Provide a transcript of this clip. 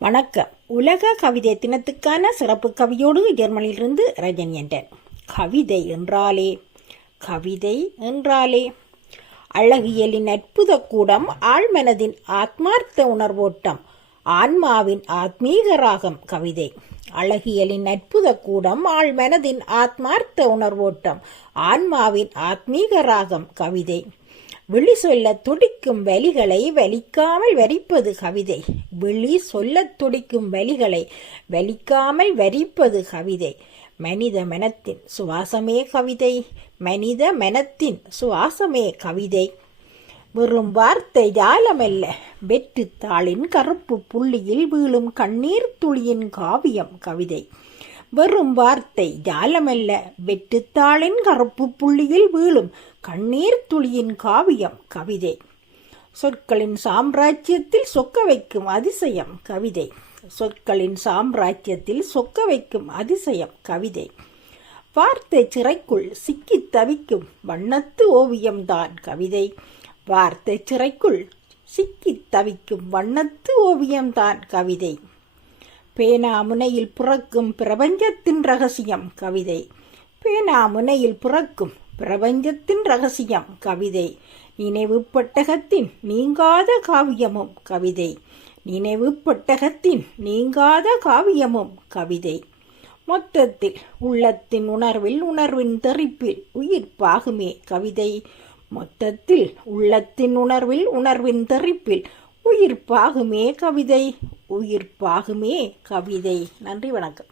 வணக்கம். உலக கவிதை தினத்துக்கான சிறப்பு கவியோடு ஜெர்மனியிலிருந்து ரஜனியண்டன். கவிதை என்றாலே அழகியலின் அற்புத கூடம், ஆழ்மனதின் ஆத்மார்த்த உணர்வோட்டம், ஆன்மாவின் ஆத்மீக ராகம் கவிதை. அழகியலின் அற்புத கூடம், ஆழ்மனதின் ஆத்மார்த்த உணர்வோட்டம், ஆன்மாவின் ஆத்மீக ராகம் கவிதை. விழி சொல்ல துடிக்கும் வலிகளை வலிக்காமல் வரிப்பது கவிதை. விழி சொல்ல துடிக்கும் வலிகளை வலிக்காமல் வரிப்பது கவிதை. மனித மனத்தின் சுவாசமே கவிதை. மனித மனத்தின் சுவாசமே கவிதை. வெறும் வார்த்தை ஜாலமல்ல, வெற்றுத்தாளின் கருப்பு புள்ளியில் வீழும் கண்ணீர் துளியின் காவியம் கவிதை. வெறும் வார்த்தை ஜாலமல்ல, வெற்றுத்தாளின் கருப்பு புள்ளியில் வீழும் கண்ணீர் துளியின் காவியம் கவிதை. சொற்களின் சாம்ராஜ்யத்தில் சொக்க வைக்கும் அதிசயம் கவிதை. சொற்களின் சாம்ராஜ்யத்தில் சொக்க வைக்கும் அதிசயம் கவிதை. வார்த்தை சிறைக்குள் சிக்கி தவிக்கும் வண்ணத்து ஓவியம்தான் கவிதை. வார்த்தை சிறைக்குள் சிக்கி தவிக்கும் வண்ணத்து ஓவியம்தான் கவிதை. பேனா முனையில் பிறக்கும் பிரபஞ்சத்தின் ரகசியம் கவிதை. பேனா முனையில் பிறக்கும் பிரபஞ்சத்தின் ரகசியம் கவிதை. நினைவு பெட்டகத்தின் நீங்காத காவியமும் கவிதை. நினைவு பெட்டகத்தின் நீங்காத காவியமும் கவிதை. மொத்தத்தில் உள்ளத்தின் உணர்வில் உணர்வின் தெறிப்பில் உயிர் பாகுமே கவிதை. மொத்தத்தில் உள்ளத்தின் உணர்வில் உணர்வின் தெறிப்பில் உயிர் பாகுமே கவிதை. உயிர் பாகுமே கவிதை. நன்றி, வணக்கம்.